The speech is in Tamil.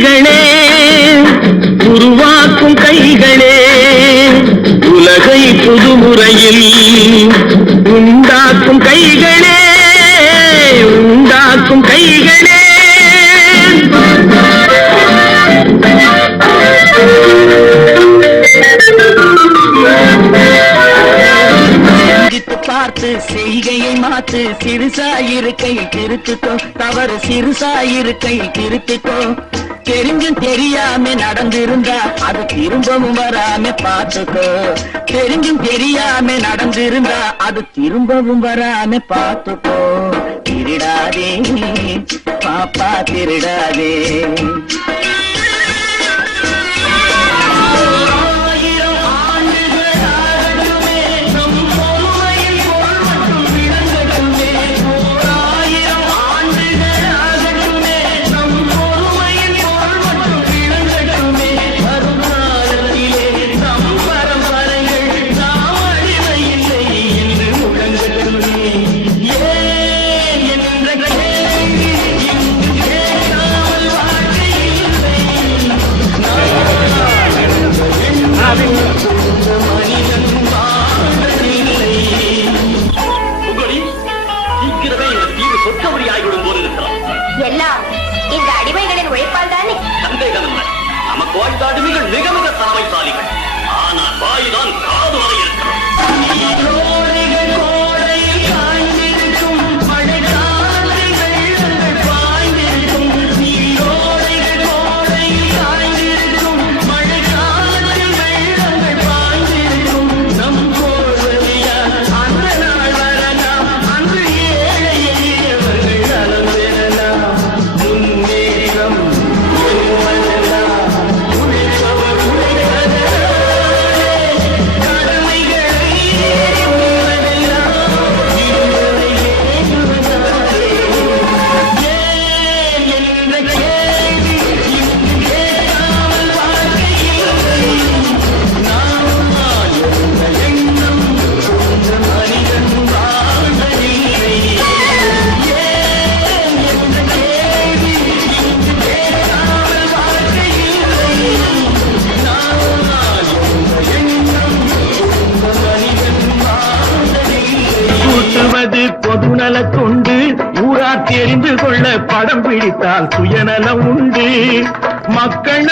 கைகளே உருவாக்கும் கைகளே உலகை புதுமுறையில் உண்டாக்கும் கைகளே உண்டாக்கும் கைகளே பார்த்து செய்கையை மாத்து சிறுசாயிருக்கையில் திருத்துக்கோ தவறு சிறுசாயிருக்கையில் திருத்துக்கோ தெரிஞ்சும் தெரியாம நடந்திருந்தா அது திரும்பவும் வராம பார்த்துக்கோ தெரிஞ்சும் தெரியாம நடந்திருந்தா அது திரும்பவும் வராம பார்த்துக்கோ திருடாதே பாப்பா திருடாதே எல்லாம் இந்த அடிமைகளின் உழைப்பால் தானே? சந்தேகம் நமக்கு வாழ்ந்த அடிமைகள் மிக மிக தலைமைசாலிகள். ஆனால் வாய்தான் காது வரை இருக்கிறோம். பொதுநல கொண்டு ஊரா தெரிந்து கொள்ள படம் பிடித்தால் சுயநலம் உண்டு மக்கள்